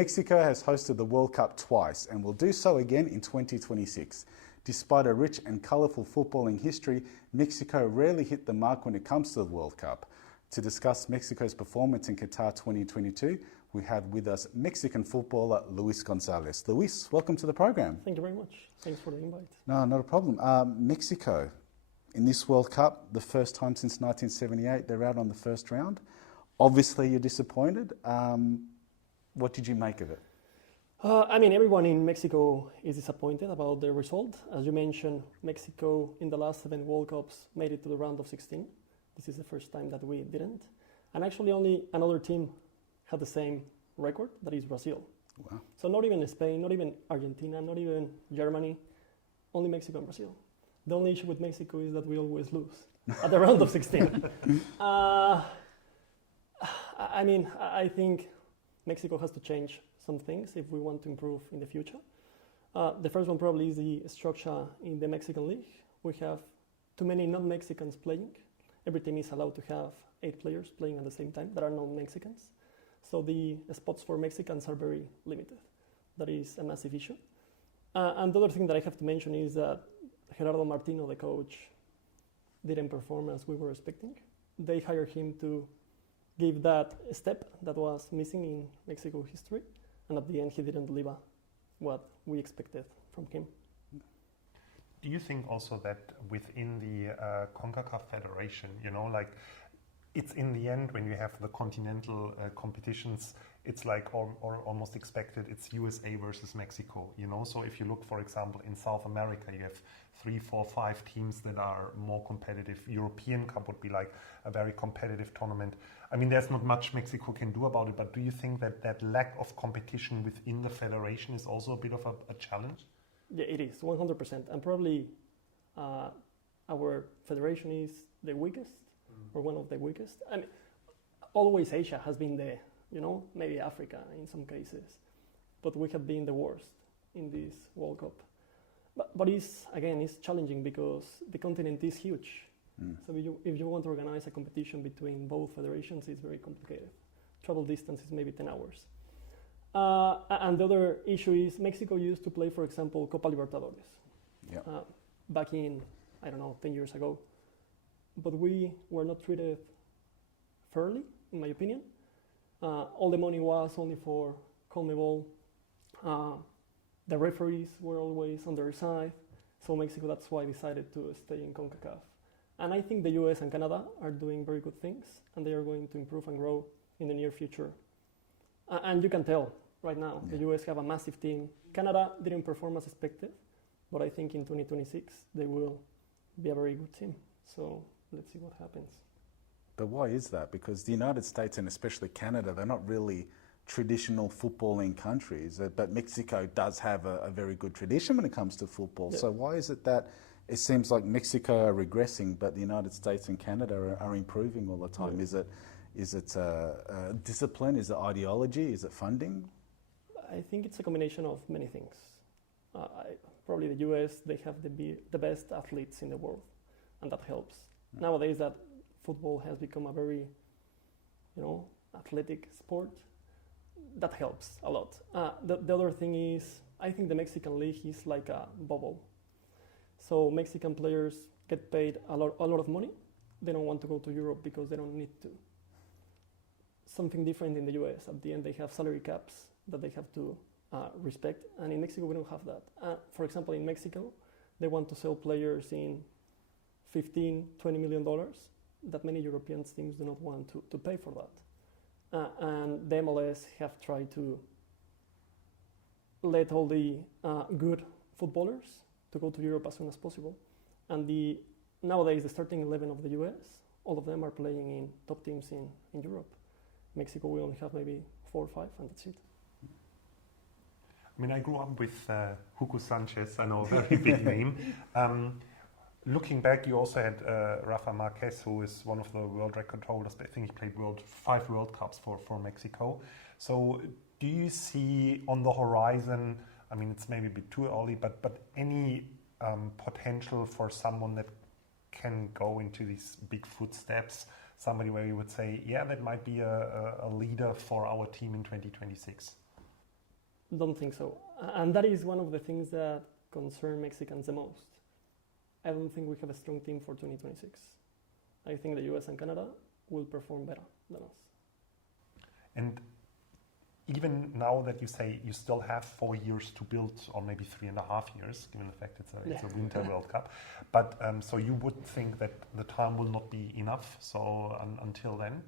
Mexico has hosted the World Cup twice and will do so again in 2026. Despite a rich and colourful footballing history, Mexico rarely hit the mark when it comes to the World Cup. To discuss Mexico's performance in Qatar 2022, we have with us Mexican footballer Luis Gonzalez. Luis, welcome to the program. Thank you very much. Thanks for the invite. No, not a problem. Mexico, in this World Cup, the first time since 1978, they're out on the first round. Obviously, you're disappointed. What did you make of it? Everyone in Mexico is disappointed about the result. As you mentioned, Mexico in the last 7 World Cups made it to the round of 16. This is the first time that we didn't. And actually only another team had the same record, that is Brazil. Wow. So not even Spain, not even Argentina, not even Germany, only Mexico and Brazil. The only issue with Mexico is that we always lose at the round of 16. I think Mexico has to change some things if we want to improve in the future. The first one probably is the structure in the Mexican League. We have too many non-Mexicans playing. Every team is allowed to have 8 players playing at the same time that are non-Mexicans. So the spots for Mexicans are very limited. That is a massive issue. And the other thing that I have to mention is that Gerardo Martino, the coach, didn't perform as we were expecting. They hired him to give that step that was missing in Mexico history, and at the end he didn't deliver what we expected from him. Do you think also that within the CONCACAF Federation, it's in the end when you have the continental competitions, it's like or almost expected it's USA versus Mexico, So if you look, for example, in South America, you have 3, 4, 5 teams that are more competitive. European Cup would be like a very competitive tournament. There's not much Mexico can do about it, but do you think that that lack of competition within the federation is also a bit of a challenge? Yeah, it is, 100%. And probably our federation is the weakest, or one of the weakest. Always Asia has been there, maybe Africa in some cases. But we have been the worst in this World Cup. But it's challenging because the continent is huge. So if you want to organize a competition between both federations, it's very complicated. Travel distance is maybe 10 hours. And the other issue is Mexico used to play, for example, Copa Libertadores. Yep. Back in, 10 years ago. But we were not treated fairly, in my opinion. All the money was only for CONMEBOL. The referees were always on their side. So Mexico, that's why decided to stay in CONCACAF. And I think the US and Canada are doing very good things, and they are going to improve and grow in the near future. And you can tell right now, the US have a massive team. Canada didn't perform as expected, but I think in 2026 they will be a very good team. So let's see what happens. But why is that? Because the United States and especially Canada, they're not really traditional footballing countries, but Mexico does have a very good tradition when it comes to football. Yeah. So why is it that it seems like Mexico are regressing, but the United States and Canada are improving all the time? Yeah. Is it discipline? Is it ideology? Is it funding? I think it's a combination of many things. Probably the US, they have the best athletes in the world, and that helps. Yeah. Nowadays, that football has become a very, athletic sport. That helps a lot. The other thing is, I think the Mexican League is like a bubble. So Mexican players get paid a lot of money. They don't want to go to Europe because they don't need to. Something different in the US. At the end, they have salary caps that they have to respect. And in Mexico, we don't have that. For example, in Mexico, they want to sell players in $15, $20 million. That many European teams do not want to pay for that. And the MLS have tried to let all the good footballers to go to Europe as soon as possible. And nowadays, the starting 11 of the US, all of them are playing in top teams in Europe. Mexico, we only have maybe 4 or 5, and that's it. I grew up with Hugo Sanchez, I know, a very big name. Looking back, you also had Rafa Marquez, who is one of the world record holders. I think he played 5 World Cups for Mexico. So do you see on the horizon, it's maybe a bit too early, but any potential for someone that can go into these big footsteps, somebody where you would say, yeah, that might be a leader for our team in 2026? Don't think so. And that is one of the things that concern Mexicans the most. I don't think we have a strong team for 2026. I think the US and Canada will perform better than us. And even now that you say you still have 4 years to build, or maybe 3.5 years, given the fact it's a Winter World Cup, but so you would think that the time will not be enough, so until then?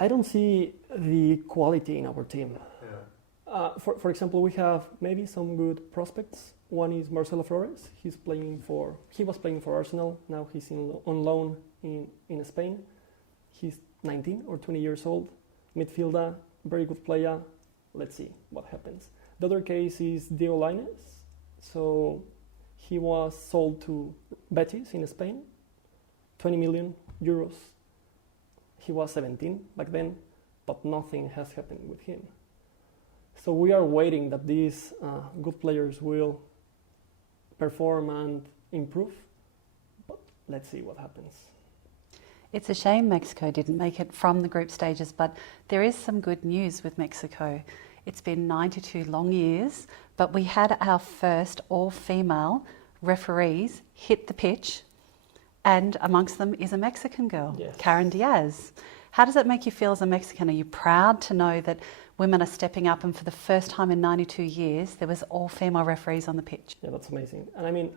I don't see the quality in our team. Yeah. For example, we have maybe some good prospects. One is Marcelo Flores. He was playing for Arsenal. Now he's on loan in Spain. He's 19 or 20 years old. Midfielder, very good player. Let's see what happens. The other case is Diego Lainez. So he was sold to Betis in Spain, 20 million euros. He was 17 back then, but nothing has happened with him. So we are waiting that these good players will perform and improve, but let's see what happens. It's a shame Mexico didn't make it from the group stages, but there is some good news with Mexico. It's been 92 long years, but we had our first all-female referees hit the pitch, and amongst them is a Mexican girl, Yes. Karen Diaz. How does it make you feel as a Mexican? Are you proud to know that women are stepping up, and for the first time in 92 years, there was all-female referees on the pitch? Yeah, that's amazing. And I mean,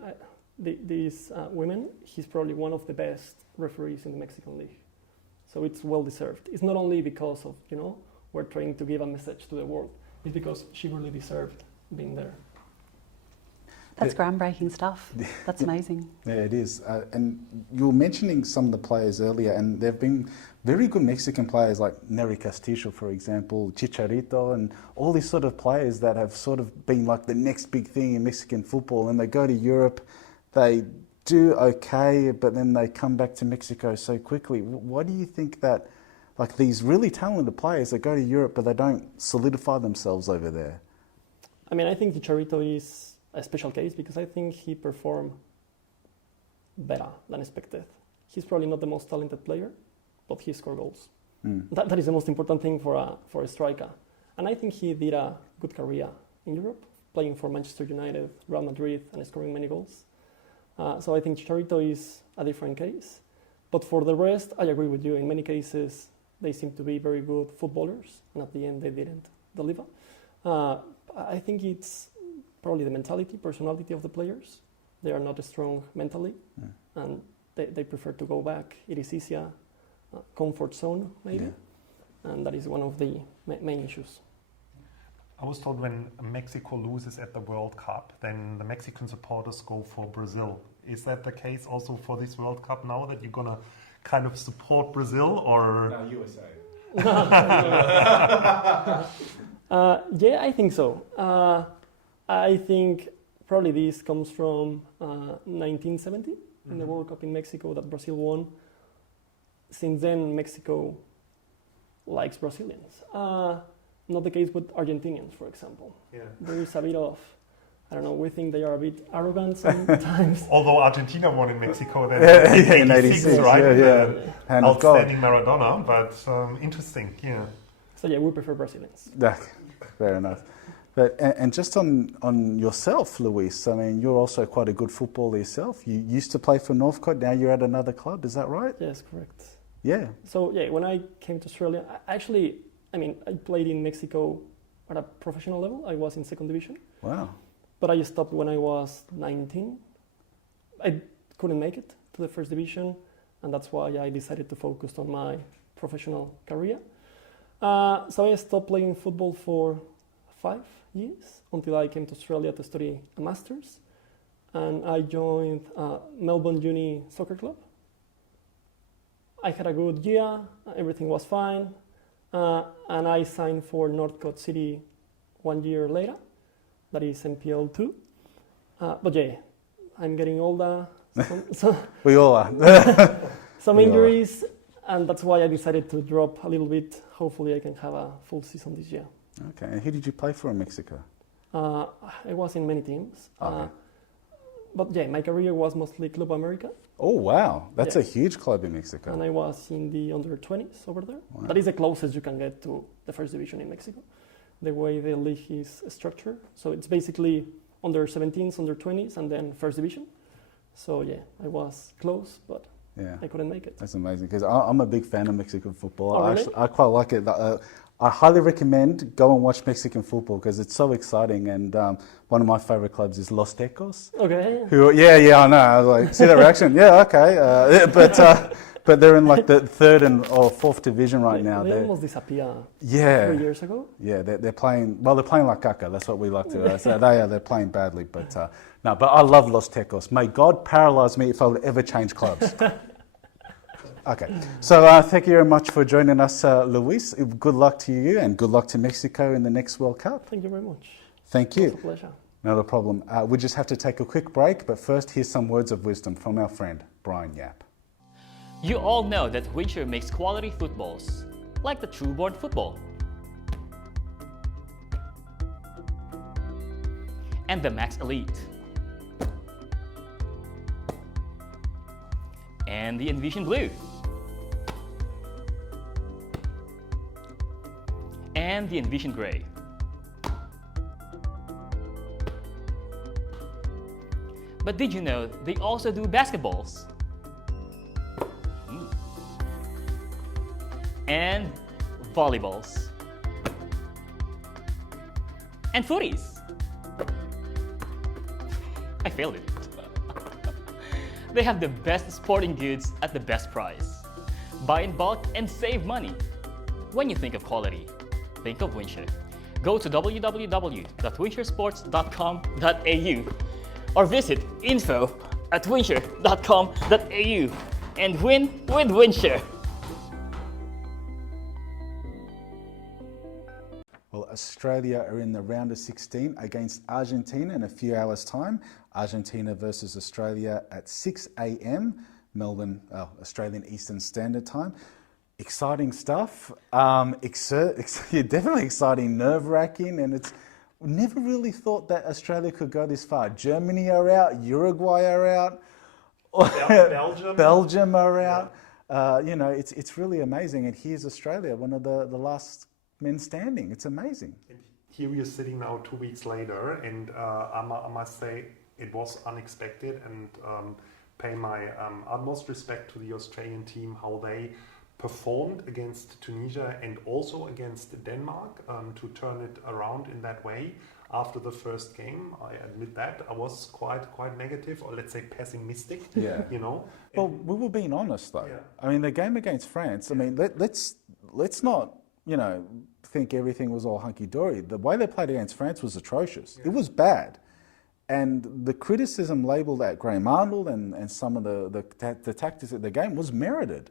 these women, he's probably one of the best referees in the Mexican League. So it's well deserved. It's not only because of, we're trying to give a message to the world. It's because she really deserved being there. That's groundbreaking stuff. That's amazing. Yeah, it is. And you were mentioning some of the players earlier, and there have been very good Mexican players like Nery Castillo, for example, Chicharito, and all these sort of players that have sort of been like the next big thing in Mexican football. And they go to Europe, they do okay, but then they come back to Mexico so quickly. Why do you think that, like these really talented players that go to Europe, but they don't solidify themselves over there? I mean, I think Chicharito is a special case because I think he performed better than expected. He's probably not the most talented player, but he scored goals. That is the most important thing for a striker. And I think he did a good career in Europe, playing for Manchester United, Real Madrid, and scoring many goals. So I think Chicharito is a different case. But for the rest, I agree with you. In many cases, they seem to be very good footballers, and at the end, they didn't deliver. I think it's probably the mentality, personality of the players. They are not strong mentally, and they prefer to go back. It is easier, comfort zone maybe, and that is one of the main issues. I was told when Mexico loses at the World Cup, then the Mexican supporters go for Brazil. Is that the case also for this World Cup now, that you're going to kind of support Brazil, or? No, USA. Yeah, I think so. I think probably this comes from 1970 in the World Cup in Mexico that Brazil won. Since then, Mexico likes Brazilians. Not the case with Argentinians, for example. Yeah. There is a bit of, I don't know, we think they are a bit arrogant sometimes. Although Argentina won in Mexico then in 86, right? Hand of God. Outstanding Maradona, but interesting, yeah. So yeah, we prefer Brazilians. Fair enough. But and just on yourself, Luis, I mean, you're also quite a good footballer yourself. You used to play for Northcote, now you're at another club, is that right? Yes, correct. Yeah. So yeah, when I came to Australia, I played in Mexico at a professional level. I was in second division. Wow. But I stopped when I was 19. I couldn't make it to the first division, and that's why I decided to focus on my professional career. So I stopped playing football for 5 years until I came to Australia to study a master's, and I joined Melbourne Uni Soccer Club. I had a good year, everything was fine, and I signed for Northcote City 1 year later. That is NPL 2. But yeah, I'm getting older. We all are. Some injuries, and that's why I decided to drop a little bit. Hopefully I can have a full season this year. Okay, and who did you play for in Mexico? I was in many teams. Okay. But yeah, my career was mostly Club America. Oh, wow. That's a Yes. huge club in Mexico. And I was in the under-20s over there. Wow. That is the closest you can get to the first division in Mexico. the way the league is structured. So it's basically under 17s, under 20s, and then first division. So yeah, I was close, but I couldn't make it. That's amazing, because I'm a big fan of Mexican football. Oh, really? I quite like it. I highly recommend go and watch Mexican football because it's so exciting. And one of my favorite clubs is Los Tecos. Okay. I know. I was like, see that reaction? Yeah, okay. But they're in like the third or fourth division right now. They almost disappeared 3 years ago. Yeah, they're playing like caca. That's what we like to say. They're playing badly. But but I love Los Tecos. May God paralyze me if I would ever change clubs. Okay, so thank you very much for joining us, Luis. Good luck to you and good luck to Mexico in the next World Cup. Thank you very much. Thank you. It was a pleasure. Not a problem. We just have to take a quick break, but first here's some words of wisdom from our friend, Brian Yap. You all know that Windsor makes quality footballs, like the Trueborn football, and the Max Elite, and the Envision Blue, and the Envision Grey. But did you know they also do basketballs? And volleyballs. And footies. I failed it. They have the best sporting goods at the best price. Buy in bulk and save money. When you think of quality, think of Windsor. Go to www.windsorsports.com.au or visit info@windsor.com.au and win with Windsor. Well, Australia are in the round of 16 against Argentina in a few hours' time. Argentina versus Australia at 6 a.m. Melbourne, Australian Eastern Standard Time. Exciting stuff. Definitely exciting, nerve-wracking, and it's never really thought that Australia could go this far. Germany are out, Uruguay are out, Belgium are out. It's really amazing. And here's Australia, one of the last men standing. It's amazing. And here we are sitting now 2 weeks later, and I must say it was unexpected, and pay my utmost respect to the Australian team, how they performed against Tunisia and also against Denmark to turn it around in that way. After the first game, I admit that I was quite negative, or let's say pessimistic. Yeah. Well, we were being honest though. Yeah. I mean, the game against France. I mean, let's not think everything was all hunky-dory. The way they played against France was atrocious. Yeah. It was bad. And the criticism labelled at Graham Arnold and some of the tactics of the game was merited.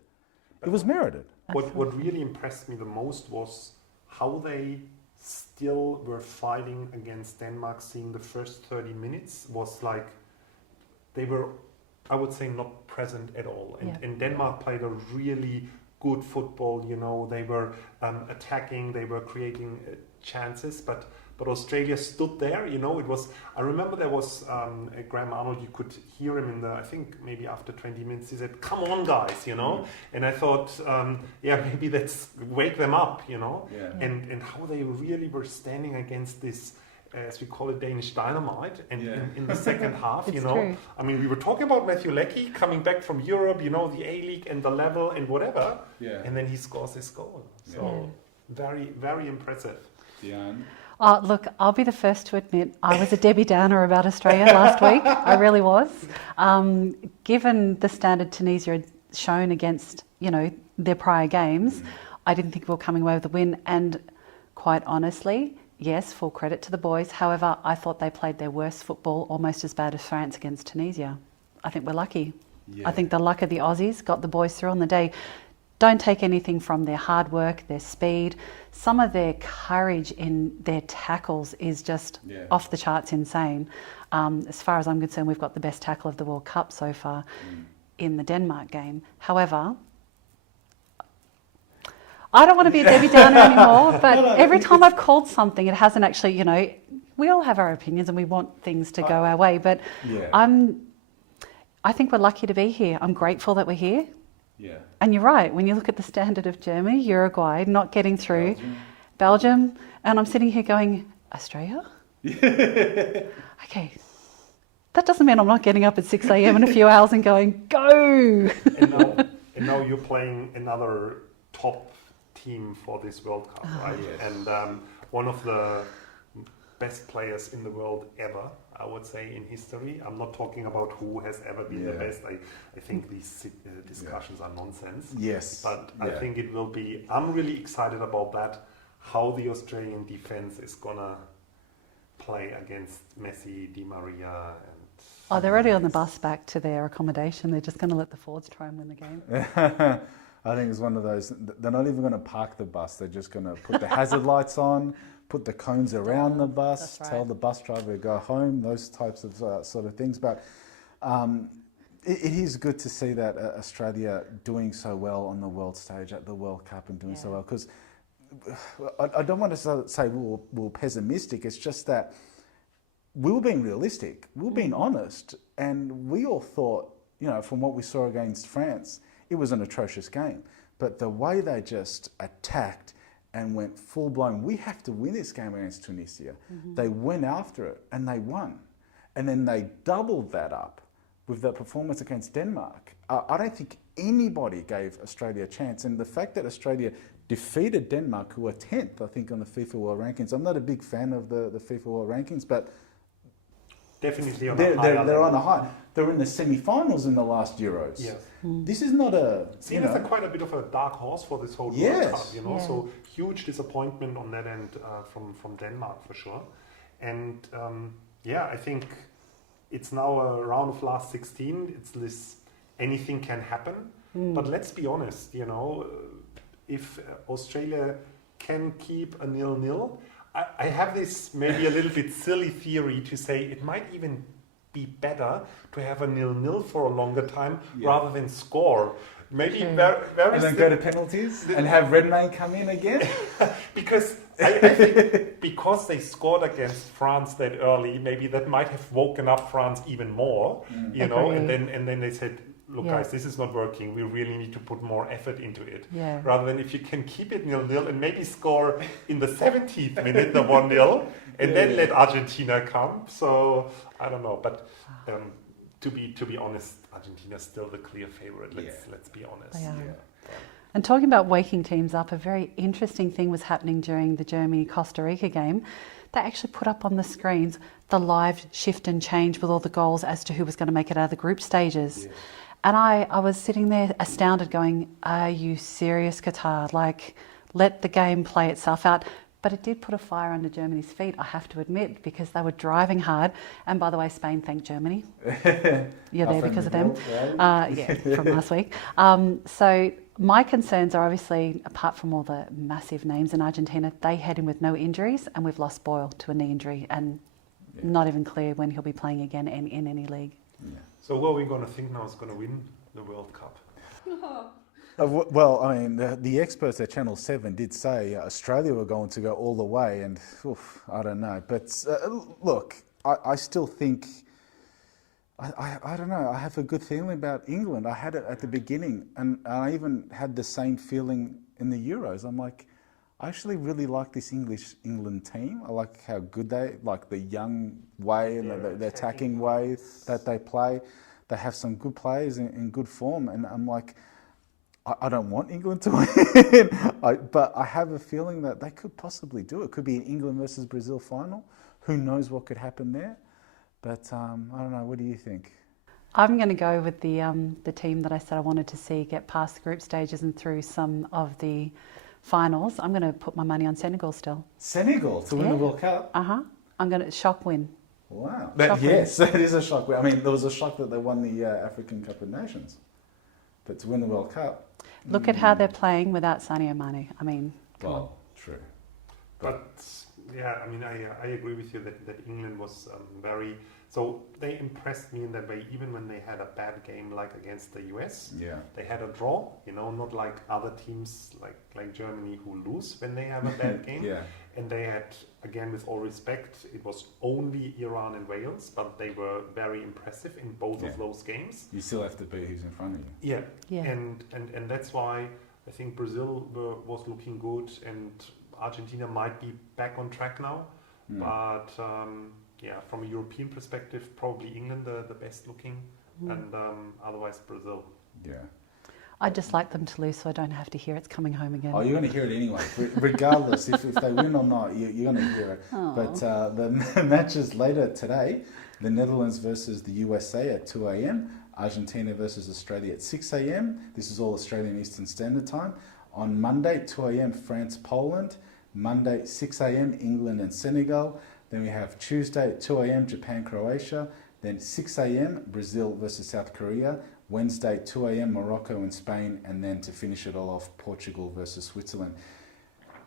It was merited. What really impressed me the most was how they still were fighting against Denmark. Seeing the first 30 minutes was like they were, I would say, not present at all. And Denmark played a really good football. They were attacking, they were creating chances, but Australia stood there. It was. I remember there was Graham Arnold. You could hear him I think maybe after 20 minutes, he said, "Come on, guys," And I thought, maybe let's wake them up, Yeah. And how they really were standing against this, as we call it, Danish dynamite. And in the second half, True. I mean, we were talking about Matthew Leckie coming back from Europe, the A-League and the level and whatever. Yeah. And then he scores this goal. So very, very impressive. DeArne? Look, I'll be the first to admit I was a Debbie Downer about Australia last week. I really was. Given the standard Tunisia had shown against, their prior games, I didn't think we were coming away with a win. And quite honestly, yes, full credit to the boys. However, I thought they played their worst football, almost as bad as France against Tunisia. I think we're lucky. Yeah. I think the luck of the Aussies got the boys through on the day. Don't take anything from their hard work, their speed. Some of their courage in their tackles is just off the charts insane. As far as I'm concerned, we've got the best tackle of the World Cup so far in the Denmark game. However, I don't want to be a Debbie Downer anymore, but every time I've called something, it hasn't actually, we all have our opinions and we want things to go our way, but I think we're lucky to be here. I'm grateful that we're here. Yeah. And you're right, when you look at the standard of Germany, Uruguay not getting through, Belgium, and I'm sitting here going, Australia? Okay. That doesn't mean I'm not getting up at 6 a.m. in a few hours and going, go! And now you're playing another top team for this World Cup, right? Yes. And one of the best players in the world ever, I would say, in history. I'm not talking about who has ever been the best. I think these discussions are nonsense. Yes. But I think it will be, I'm really excited about that, how the Australian defense is going to play against Messi, Di Maria, and... Oh, they're already on the bus back to their accommodation. They're just going to let the forwards try and win the game. I think it's one of those, they're not even going to park the bus. They're just going to put the hazard lights on, put the cones around the bus, tell the bus driver to go home, those types of sort of things. But it is good to see that Australia doing so well on the world stage at the World Cup and doing so well. Because I don't want to say we were pessimistic. It's just that we were being realistic. We were being honest. And we all thought, you know, from what we saw against France, it was an atrocious game. But the way they just attacked and went full blown, we have to win this game against Tunisia. They went after it and they won. And then they doubled that up with the performance against Denmark. I don't think anybody gave Australia a chance. And the fact that Australia defeated Denmark, who are 10th, I think, on the FIFA World Rankings. I'm not a big fan of the FIFA World Rankings, but definitely on they're on a high. They're in the semi-finals in the last Euros. Yes. This is not a... Seen as quite a bit of a dark horse for this whole World Cup, you know. Yeah. So huge disappointment on that end from Denmark for sure. And I think it's now a round of last 16. It's this, anything can happen. But let's be honest, you know, if Australia can keep a 0-0, I have this maybe a little bit silly theory to say it might even be better to have a 0-0 for a longer time rather than score. Maybe and then go to penalties and have Redmayne come in again? Because I think because they scored against France that early, maybe that might have woken up France even more, you know, and then they said, look, guys, this is not working. We really need to put more effort into it. Yeah. Rather than if you can keep it 0-0 and maybe score in the 70th minute the 1-0 and then let Argentina come. So I don't know, but to be honest, Argentina's still the clear favorite. Let's be honest. They are. And talking about waking teams up, a very interesting thing was happening during the Germany-Costa Rica game. They actually put up on the screens the live shift and change with all the goals as to who was going to make it out of the group stages. Yes. And I was sitting there astounded going, are you serious, Qatar? Like, let the game play itself out. But it did put a fire under Germany's feet, I have to admit, because they were driving hard. And by the way, Spain thanked Germany. You're there because of them. From last week. So my concerns are obviously, apart from all the massive names in Argentina, they head in with no injuries, and we've lost Boyle to a knee injury, and not even clear when he'll be playing again in any league. Yeah. So what are we going to think now is going to win the World Cup? Well, I mean, the experts at Channel 7 did say Australia were going to go all the way, and I don't know. But look, I still think, I don't know, I have a good feeling about England. I had it at the beginning, and I even had the same feeling in the Euros. I'm like, I actually really like this England team. I like how good they, like the young way and the attacking way that they play. They have some good players in good form, and I'm like, I don't want England to win, but I have a feeling that they could possibly do it. It could be an England versus Brazil final. Who knows what could happen there? But I don't know. What do you think? I'm going to go with the team that I said I wanted to see get past the group stages and through some of the finals. I'm going to put my money on Senegal still. Senegal to win the World Cup? I'm going to shock win. Wow. Yes, that is a shock win. I mean, there was a shock that they won the African Cup of Nations. But to win the World Cup... Look at how they're playing without Sadio Mane. I mean, come on. True. But yeah, I mean, I agree with you that England was very... So they impressed me in that way, even when they had a bad game like against the US. Yeah. They had a draw, you know, not like other teams like Germany who lose when they have a bad game. Yeah. And they had, again, with all respect, it was only Iran and Wales, but they were very impressive in both of those games. You still have to beat who's in front of you. Yeah. And that's why I think Brazil was looking good, and Argentina might be back on track now, but yeah, from a European perspective, probably England the best looking, and otherwise Brazil. Yeah. I'd just like them to lose so I don't have to hear it's coming home again. Oh, you're going to hear it anyway. Regardless, if they win or not, you're going to hear it. Aww. But the matches later today, the Netherlands versus the USA at 2 a.m, Argentina versus Australia at 6 a.m. This is all Australian Eastern Standard Time. On Monday, 2 a.m, France-Poland. Monday, 6 a.m, England and Senegal. Then we have Tuesday at 2 a.m, Japan-Croatia. Then 6 a.m, Brazil versus South Korea. Wednesday, 2 a.m, Morocco and Spain. And then to finish it all off, Portugal versus Switzerland.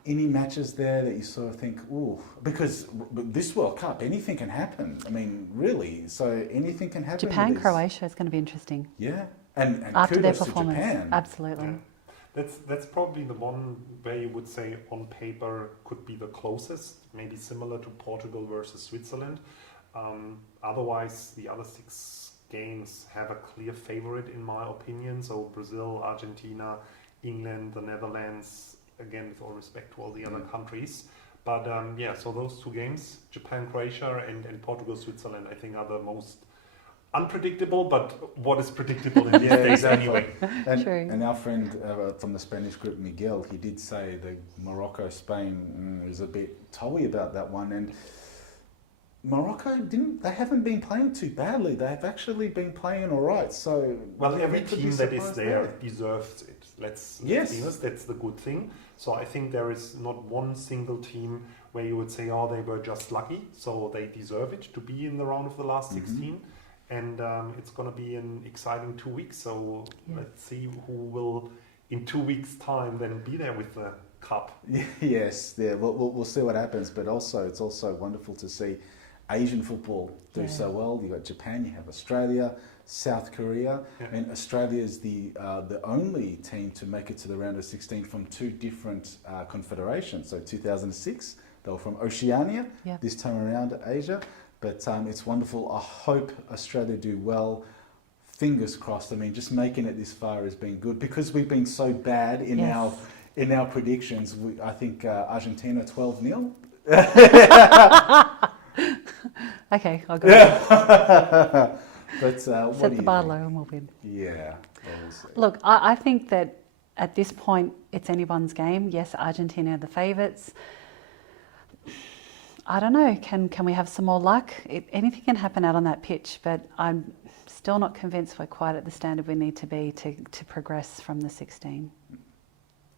Any matches there that you sort of think, ooh, because this World Cup, anything can happen. I mean, really, so anything can happen. Japan-Croatia is going to be interesting. Yeah, and after their kudos performance, to Japan. absolutely. Yeah. That's probably the one where you would say on paper could be the closest, maybe similar to Portugal versus Switzerland. Otherwise, the other 6 games have a clear favorite in my opinion. So Brazil, Argentina, England, the Netherlands. Again, with all respect to all the other countries. But yeah, so those 2 games, Japan, Croatia, and Portugal, Switzerland, I think are the most unpredictable, but what is predictable in these days anyway. True. And our friend from the Spanish group, Miguel, he did say the Morocco-Spain is a bit toey about that one. And Morocco they haven't been playing too badly. They've actually been playing all right. So well, every team that is there deserves it. Let's be honest, that's the good thing. So I think there is not one single team where you would say, oh, they were just lucky, so they deserve it to be in the round of the last 16. And it's going to be an exciting 2 weeks. So let's see who will, in 2 weeks' time, then be there with the cup. Yes, yeah. We'll see what happens. But also, it's also wonderful to see Asian football do so well. You've got Japan, you have Australia, South Korea, and Australia is the only team to make it to the round of 16 from 2 different confederations. So 2006, they were from Oceania, this time around Asia. But it's wonderful. I hope Australia do well. Fingers crossed. I mean, just making it this far has been good because we've been so bad in our predictions. I think Argentina 12-0. Okay, I'll go. But set the bar low and we'll win. Yeah. Look, I think that at this point it's anyone's game. Yes, Argentina are the favourites. I don't know. Can we have some more luck? Anything can happen out on that pitch, but I'm still not convinced we're quite at the standard we need to be to progress from the 16.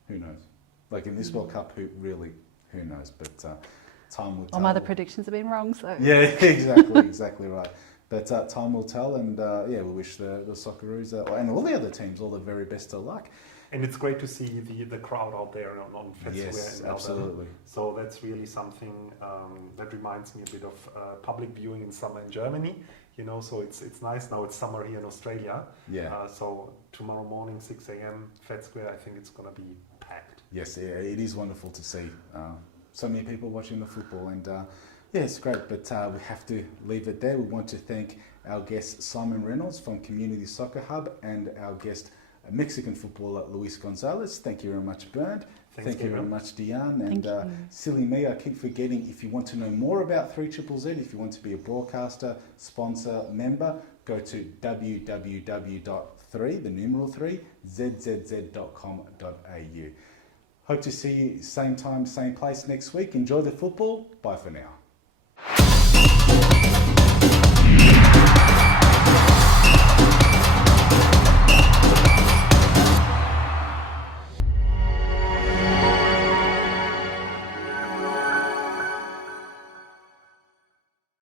Who knows? Like in this World Cup, who knows? But time will tell. All my other predictions have been wrong, so... Yeah, exactly right. But time will tell, and we wish the Socceroos and all the other teams all the very best of luck. And it's great to see the crowd out there on Fed Square in Melbourne. Absolutely. So that's really something that reminds me a bit of public viewing in summer in Germany. You know, so it's nice now. It's summer here in Australia. Yeah. So tomorrow morning, 6 a.m, Fed Square. I think it's going to be packed. Yes, yeah, it is wonderful to see so many people watching the football, and it's great. But we have to leave it there. We want to thank our guest Simon Reynolds from Community Soccer Hub and our guest Mexican footballer Luis Gonzalez. Thank you very much, Bernd. Thank you very much, DeArne. And silly me, I keep forgetting, if you want to know more about 3ZZZ, if you want to be a broadcaster, sponsor, member, go to www.3zzz.com.au. Hope to see you same time, same place next week. Enjoy the football. Bye for now.